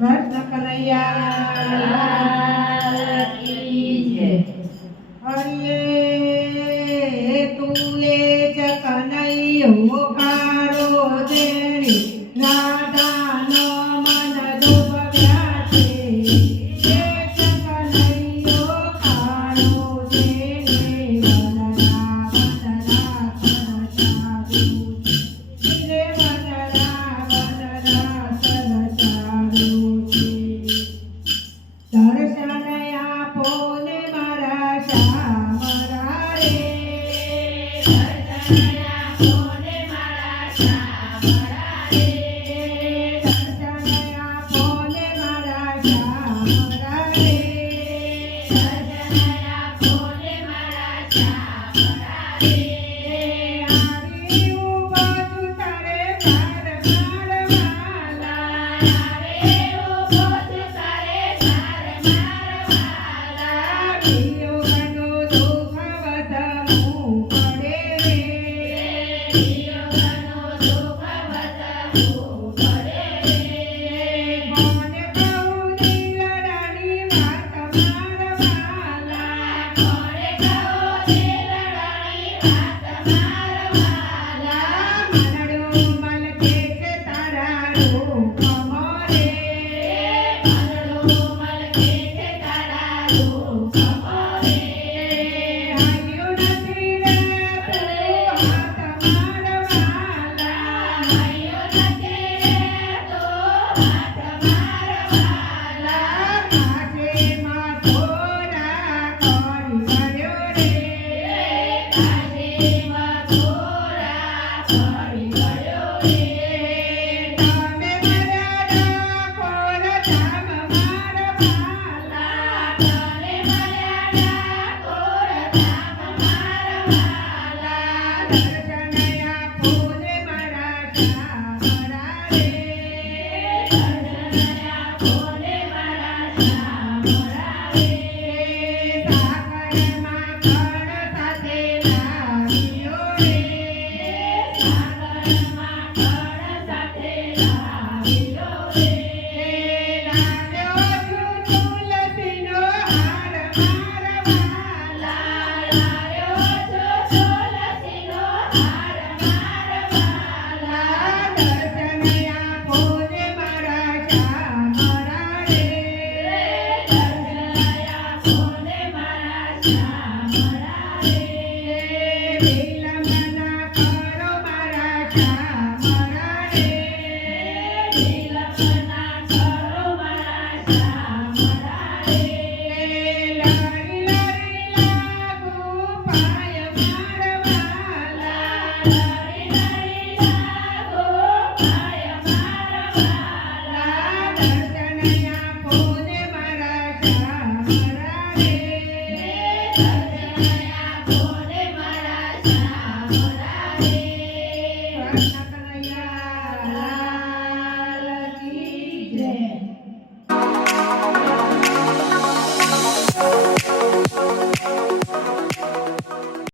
કૃષ્ણ કનૈયા કી જય. હરિયે તું એ જ કનૈયો કાળો દેણી રાધાનો મન ડૂબ્યા છે. એ જ કનૈયો કાળો દેણી વનરા વનરા સરસાવ્યું. રે વનરા વનરા સરસાવ્યું છે. દર્શન આપો ને મારા શામળા રે. દર્શન આપો ને મારા શામળા રે. દર્શન આપો ને મારા શામળા રે. દર્શન આપો ને મારા શામળા રે. આવી ઉભો છું તારે પાર મારવાલા. આવી ઉભો છું તારે પાર મારવાલા. વિયોગનું દુઃખ વધવું પડે રે. વિયોગનું દુઃખ વધવું પડે રે. કોને કહું દિલડાની વાત મારવાલા. કોને કહું દિલડાની વાત મારવાલા. મનડું મલકે છે તારા રૂપ મોરે. મનડું મલકે છે તારા રૂપ મોરે. હૈયું નથી રે તું હાથ મારવાલા. હૈયું નથી રે તું હાથ મારવાલા. કાશીમાં થોડા કરી ગયો રે. કાશીમાં થોડા કરી ગયો રે. તમે મારા ડાકોર ધામ મારવાલા. તમે મારા ડાકોર ધામ મારવાલા. દર્શન આપો ને મારા શામળા રે. દર્શન આપો ને મારા શામળા રે. સાકરમાં કણ સાથે લાવ્યો રે. સાકરમાં કણ સાથે લાવ્યો રે. લાવ્યો છું તુલસીનો હાર મારવાલા. લાવ્યો છું તુલસીનો હાર મારવાલા. દર્શન આપો ને મારા શામળા રે. દર્શન આપો ને મારા શામળા રે. વિલંબના કરો મારા શામળા રે. વિલંબના કરો મારા શામળા રે. લડી લડી લાગુ પાય મારવાલા. લડી લડી લાગુ પાય મારવાલા. દર્શન